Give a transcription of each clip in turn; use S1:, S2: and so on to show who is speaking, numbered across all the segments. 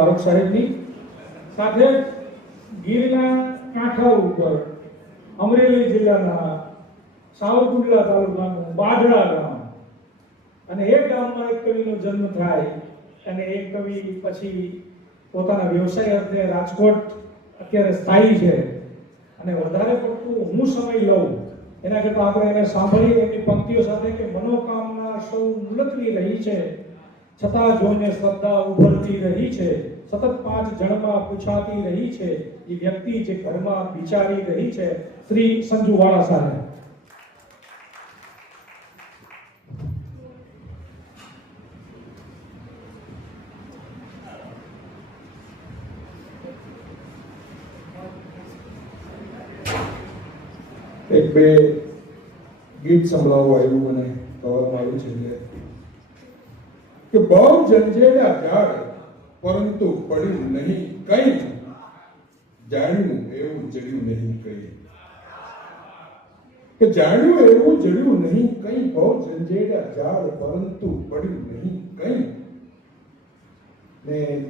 S1: ધારક સાહેબની સાથે ગીરના કાંઠા ઉપર અમરેલી જિલ્લાના સાવરકુંડલા તાલુકાનું બાદરા ગામ. અને એ ગામમાં એક કવિનો જન્મ થાય અને એ કવિ પછી પોતાના વ્યવસાય અર્થે રાજકોટ અત્યારે સ્થાયી છે. અને વધારે પડતું હું સમય લઉં એના કરતાં આપણે એને સાંભળીએ એની પંક્તિઓ સાથે કે મનોકામના સૌ મુલતવી રહી છે. છતાં જોઈને શ્રદ્ધા ઉભરતી રહી છે, સતત પાંચ જણમાં પૂછાતી રહી છે, એ વ્યક્તિ જે ઘરમાં વિચારી રહી છે, શ્રી સંજુવાળા સાહેબ.
S2: એક બે ગીત સંભળાવવા આવ્યું, મને કહેવામાં આવ્યું છે. કે બહુ જંજેડા ઝાડ પરંતુ પડ્યું નહીં કઈ. જાણ્યું એવું જડ્યું નહીં કઈ. કે જાણ્યું એવું જડ્યું નહીં કઈ, બહુ ઝંઝેડા ઝાડ પરંતુ પડ્યું નહીં કઈ. ને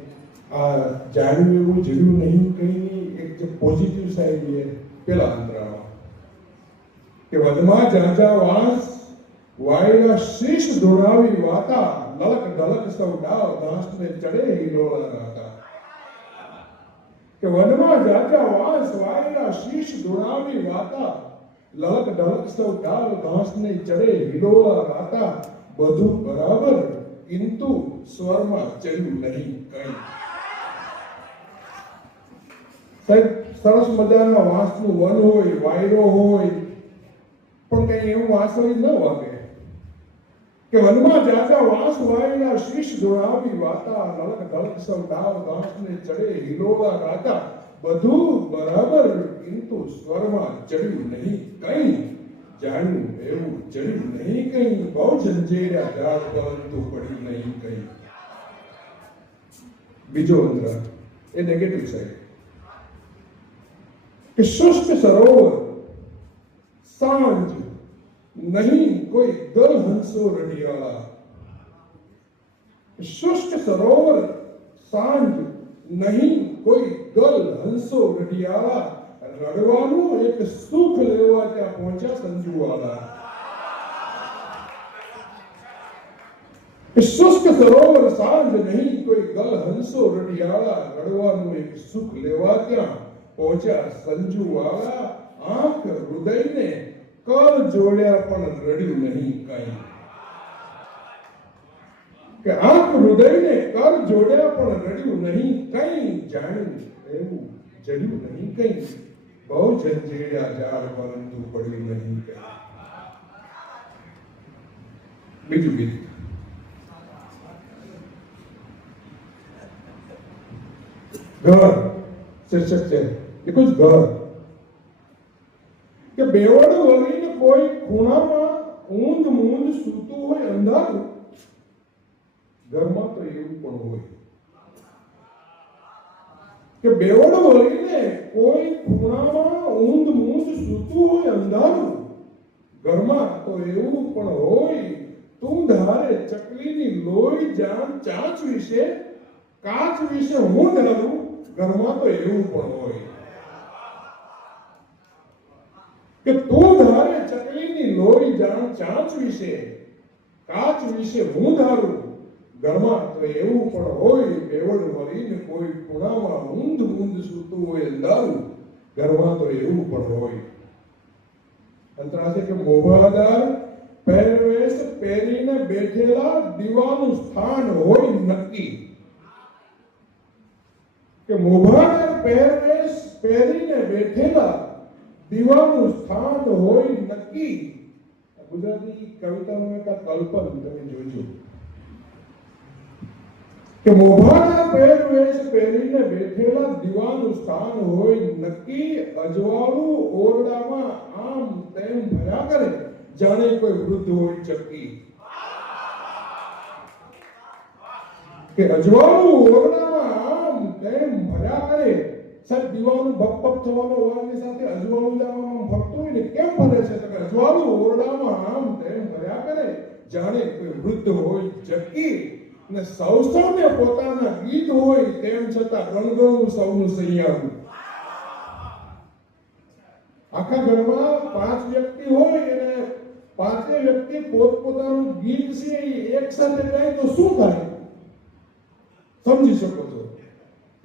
S2: આ જાણ્યું એવું જડ્યું નહીં કઈ એક જે પોઝિટિવ સાઈડ છે, પેલા અંતરામાં કે વધમાં જાજા વાસ, વાયડા શીશ ધોળાવી વાતા લલક ઢલક સૌ ડાવ દાસને ચડે રાતા કે વનમાં જાજા વાસ વાયડા શીશ ધોળાવી વાતા લલક ઢલક સૌ ડાવ દાસને ચડે હિલોળા રાતા બધું બરાબર કિંતુ સ્વરમાં ચડ્યું નહીં કઈ સાહેબ સરસ મજાના વાંસનું વન હોય, વાયરો હોય, પણ કઈ એવું વાંસળી ન વાગે. કે વનમાં જાજા વાંસ વાયના શીશ જોડાવી વાતા નળક ઢળક સૌ ડાવ દાસને ચડે હિલોળા રાતા બધું બરાબર કિંતુ સ્વરમાં ચડ્યું નહીં કઈ જાણ્યું એવું ચડ્યું નહીં કઈ બહુ જંજેર્યા ઝાડ પરંતુ પડ્યું નહીં કઈ બીજો અંતર એ નેગેટિવ સાઈડ કે શુષ્ક સરોવર સાંજ नहीं, कोई दल हंसो रडियाला शुष्क सरोवर, साँझ नहीं, कोई दल हंसो रडियाला रड़वानो एक सुख लेवा क्या पहुँचा संजू वाला। शुष्क सरोवर, साँझ नहीं, कोई गल हंसो रडियाला रड़वानो एक सुख लेवा क्या पहुँचा संजू वाला। आँख हृदय ने કર જોડ્યા પણ રડ્યું નહીં કઈ. કે આંખ હૃદયને કર જોડ્યા પણ રડ્યું નહીં કઈ જાણ્યું એવું જડ્યું નહીં કઈ. બહુ ઝંઝેડ્યા ઝાડ પરંતુ પડ્યું નહીં કઈ. બીજું બીજું ઘર. શીર્ષક છે. એકું ઘર. કે બેવડ વળીને કોઈ ખૂણામાં ઊંધ મૂંધ સૂતું હોય, અંધારું, ઘરમાં તો એવું પણ હોય. કે બેવડ વળીને કોઈ ખૂણામાં ઊંધ મૂંધ સૂતું હોય, અંધારું, ઘરમાં તો એવું પણ હોય, તું ધારે ચકલીની લોહી જાણ ચાંચ વિશે, કાચ વિશે હું ધારું, ઘરમાં તો એવું પણ હોય. કે તું ચાંચ વિશે કાચ વિશે હું ધારું ઘરમાં તો એવું પણ હોય, બેવડ મળીને કોઈ ખૂણામાં ઊંધ ઊંધ સૂતું હોય અંધારું. ઘરમાં તો એવું પણ હોય. અંતરાશે કે મોભાદાર પહેરવેશ પહેરીને બેઠેલા દીવાનું સ્થાન હોય નક્કી. કે મોભાદાર પહેરવેશ પહેરીને બેઠેલા દીવાનું સ્થાન હોય નક્કી. ગુજરાતી કવિતાનું એક કલ્પન તમે જોજો. કે મોભાના પહેરવેશ પહેરીને બેઠેલા દીવાનું સ્થાન હોય, નક્કી અજવાળું ઓરડામાં આમ તેમ ભર્યા કરે, જાણે કોઈ વૃદ્ધ હોય ચક્કી. કે અજવાળું ઓરડામાં આમ તેમ ભર્યા કરે સાહેબ દીવાનું ભપ ભપ થવાનો અવાજની સાથે અજવાળું લાવવામાં હોય ને, કેમ ભરે છે? તો અજવાળું ઓરડામાં આમ તેમ ભર્યા કરે. જાણે કોઈ વૃદ્ધ હોય, જકી ને સૌ સૌને પોતાના ગીત હોય તેમ છતાં ગણગણું સૌનું સૈયાવું આખા ઘરમાં પાંચ વ્યક્તિ હોય અને પાંચે વ્યક્તિ પોતપોતાનું ગીત છે એક સાથે ગાય તો શું થાય? સમજી શકો છો.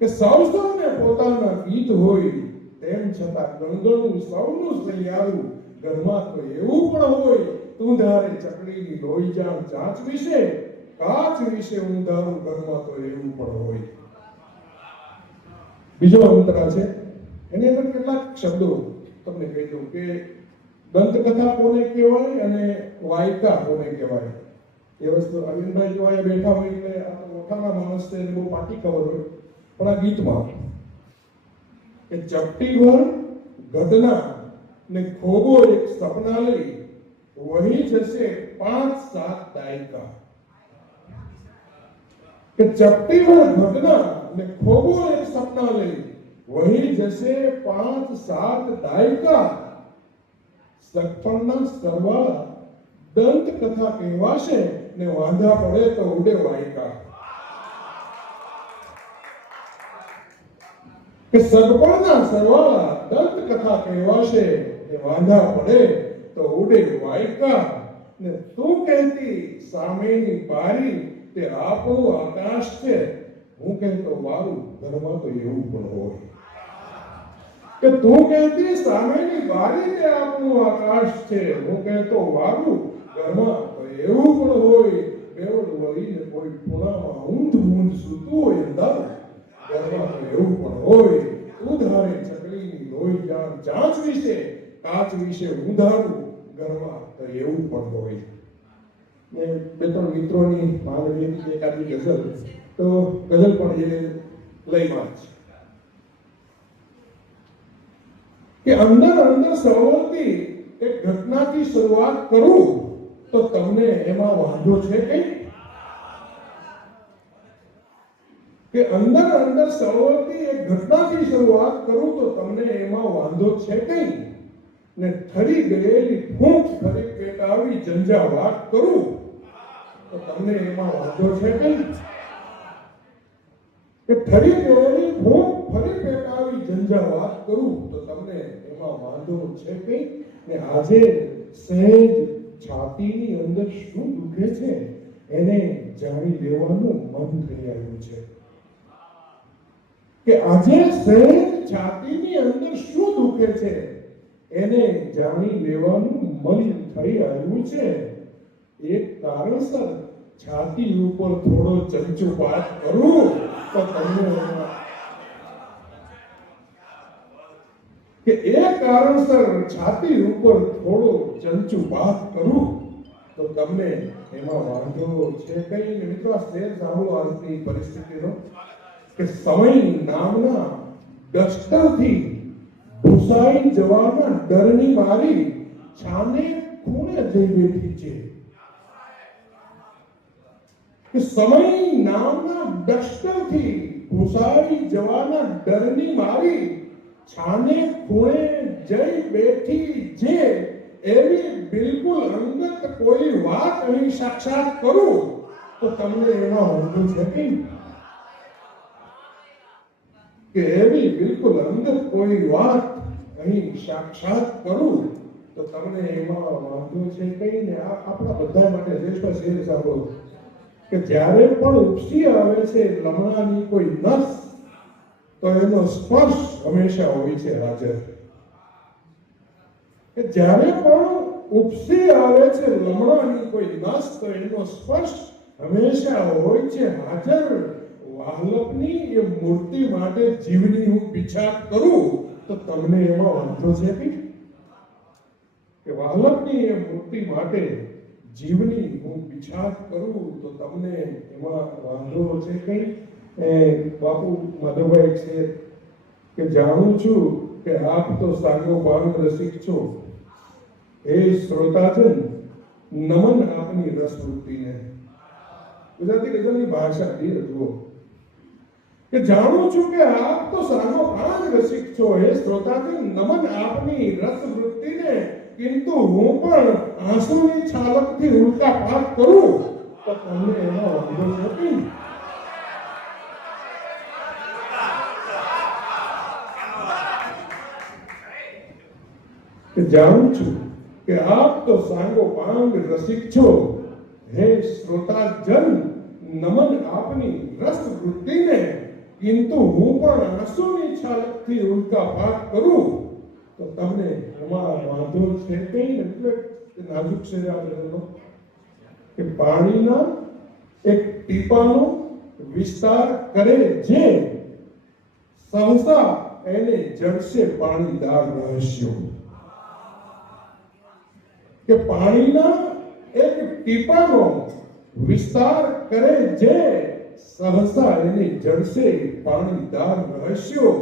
S2: કે સૌ સૌને પોતાના ગીત હોય, તેમ છતાં ગણગણું સૌનું સૈયારું ઘરમાં તો એવું પણ હોય તું ધારે ચકડીની લોહી જામ ચાંચ વિશે, કાચ વિશે ઊંધારું ઘરમાં તો એવું પણ હોય. બીજો અંતરા છે, એની અંદર કેટલાક શબ્દો તમને કહી દઉં કે દંતકથા કોને કહેવાય અને વાયકા કોને કહેવાય. એ વસ્તુ અરવિંદભાઈ જો બેઠા હોય એટલે આ મોટાના માણસ છે, એને બહુ પાટી ખબર હોય. પણ આ ગીતમાં કે ચપટી ભર ગદના ને ખોબો એક સપના લઈ, વહી જશે પાંચ સાત દાયકા. કે ચપટી ભર ગદના ને ખોબો એક સપના વહી જશે પાંચ સાત દાયકા. સગપણના સરવાળા દંત કથા કહેવાશે ને વાંધા પડે તો ઉડે વાયકા. કે સગપણના સરવાળા દંત કથા કહેવાશે કે વાંધા પડે તો ઉડે વાયકા ને તું કહેતી સામેની બારી તે આપણું આકાશ છે? હું કહેતો મારું ઘરમાં તો એવું પણ હોય. કે તું કહેતી સામેની બારી તે આપણું આકાશ છે? હું કહેતો વારું, ઘરમાં તો એવું પણ હોય બેવડ વળીને કોઈ ખૂણામાં ઊંધ ઊંધ સૂતું હોય અંધારું. ગઝલ પણ એ લઈમાં જ કે અંદર અંદર સરોવરથી એક ઘટનાથી શરૂઆત કરું તો તમને એમાં વાંધો છે કઈ કે અંદર અંદર સરોવરથી એક ઘટનાથી શરૂઆત કરું તો તમને એમાં વાંધો છે કઈ ને ઠરી ગયેલી ફૂંક ફરી પેટાવી ઝંઝાવાત કરું તો તમને એમાં વાંધો છે કઈ કે ઠરી ગયેલી ફૂંક ફરી પેટાવી ઝંઝાવાત કરું તો તમને એમાં વાંધો છે કઈ ને આજે સહેજ છાતીની અંદર શું દુખે છે એને જાણી લેવાનું મન થઈ આવ્યું છે. કે આજે સહેજ છાતીની અંદર શું દુખે છે? એને જાણી લેવાનું મન થઈ આવ્યું છે. એક કારણસર છાતી ઉપર થોડો ચંચુપાત કરું તો તમને કે એ કારણસર છાતી ઉપર થોડો ચંચુપાત કરું તો તમને એમાં વાંધો છે કઈ મિત્રો શેર સાંભળો આજની પરિસ્થિતિનો કે સમય નામના ડસ્ટરથી ભૂસાઈ જવાના ડરની મારી છાને ખૂણે જઈ બેઠી છે. કે સમય નામના ડસ્ટરથી ભૂસાઈ જવાના ડરની મારી છાને ખૂણે જઈ બેઠી જે એવી બિલકુલ અંગત કોઈ વાત અહીં સાક્ષાત કરું તો તમને એમાં અનુભવ છે કઈ કે એવી બિલકુલ અંદર કોઈ વાત અહીં સાક્ષાત કરું, તો તમને એમાં વાંધો છે કઈ ને? આ આપણા બધા માટે શ્રેષ્ઠ શેર સાંભળો. કે જ્યારે પણ ઉપસી આવે છે, લમણાની કોઈ નસ, તો એનો સ્પર્શ હંમેશા હોય છે હાજર. કે જ્યારે પણ ઉપસી આવે છે, લમણાની કોઈ નસ, તો એનો સ્પર્શ હંમેશા હોય છે હાજર. વાહલપની એ મૂર્તિ માટે જીવની હું પીછાટ કરું, તો તમને એમાં વાંધો છે કે? કે વાહલપની એ મૂર્તિ માટે જીવની હું પીછાટ કરું, તો તમને એમાં વાંધો છે કઈ એ બાપુ માધવભાઈ છે કે જાણું છું કે આપ તો સાગો બાળ રસિક છો. હે શ્રોતાજન, નમન આપની રસવૃત્તિને ગુજરાતી ગઝલની ભાષા એ જુઓ. કે જાણું છું કે આપ તો સાનો બાળ રસિક છો. હે શ્રોતાજન, નમન આપની રસવૃત્તિને. કિંતુ હું પણ આંસુની છાલકથી ઉલટા પાક કરું. તો તમને એનો વાંધો નથી જાણું છું કે આપ તો સાંગો પાંગ રસિક છો. હે શ્રોતાજન, નમન આપની રસ વૃત્તિને કિંતુ હું પણ આંસુની છાલકથી ઉલ્કા પાક કરું? તો તમને એમાં વાંધો છે કઈ? એટલે નાજુક છે આ કે પાણીના એક ટીપાનો વિસ્તાર કરે જે સહસા એને જડશે પાણીદાર રહસ્યો. કે પાણીના એક ટીપાનો વિસ્તાર કરે જે સહસા એને જડશે પાણીદાર રહસ્યો,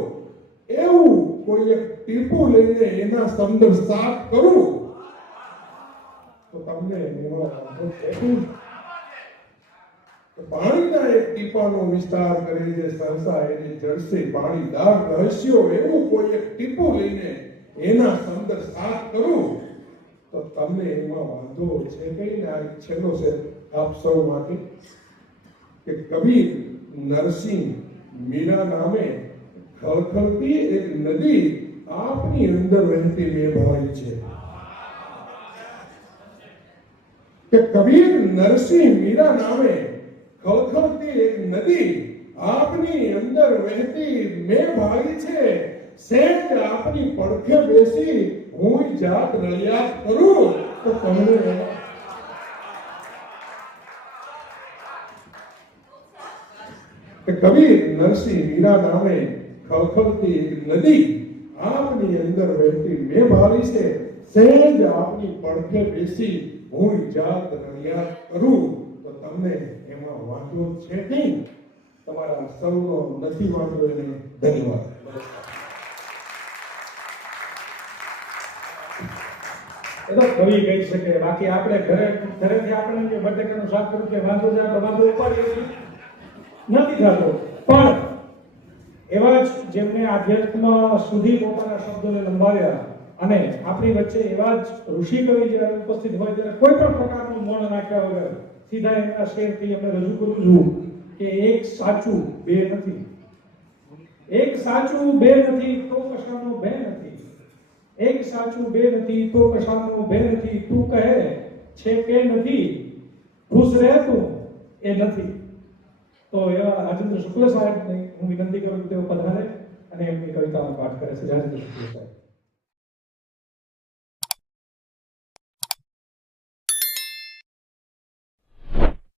S2: એવું કોઈ એક ટીપું લઈને એના સમદર સાફ કરું? તો તમને એનો વાંધો છે પાણીના એક ટીપાનો વિસ્તાર કરે જે સહસા એને જડશે પાણીદાર રહસ્યો, એવું કોઈ એક ટીપું લઈને એના સમદર સાફ કરું? તો તમને એમાં વાંધો છે કઈ ને આ છેલ્લો છે આપ સૌ માટે. કે કબીર નરસિંહ મીરા નામે ખળખળતી એક નદી આપની અંદર વહેતી મેઘવાળી છે. કે કબીર નરસિંહ મીરા નામે ખળખળતી એક નદી આપની અંદર વહેતી મેં ભાગી છે. સેજ આપની પડખે બેસી હું જાત રળિયાત કરું તો તમને કે કબીર નરસિંહ મીરા નામે ખળખળતી એક નદી આપની અંદર વહેતી મેં ભાવી છે. સહેજ આપની પડખે બેસી હું જાત રળિયાત કરું. તો તમને એમાં વાંધો છે નહીં? તમારા સૌનો નથી વાંધો એને ધન્યવાદ.
S1: એ તો કવિ કહી શકે. બાકી આપણે ઘરે ઘરેથી આપણે જે બટેકાનું શાક કર્યું કે વાંધો જાય આપણે વાંધો ઉપાડીએ. નથી થતો. પણ એવા જ જેમને આધ્યાત્મ સુધી પોતાના શબ્દોને લંબાવ્યા અને આપણી વચ્ચે એવા જ ઋષિ કવિ જ્યારે ઉપસ્થિત હોય ત્યારે કોઈ પણ પ્રકારનું મન નાખ્યા વગર સીધા એમના શેરથી અમે રજૂ કરું છું કે એક સાચું બે નથી. એક સાચું બે નથી તો કશાનો બે નથી. એક સાચું બે નથી તો કશાનો બે નથી. તું કહે છે કે નથી, ખુશ રહે તું એ નથી. તો એવા રાજેન્દ્ર શુક્લ સાહેબને હું વિનંતી કરું તેઓ પધારે અને એમની કવિતાનો પાઠ કરે છે. રાજેન્દ્ર શુક્લ સાહેબ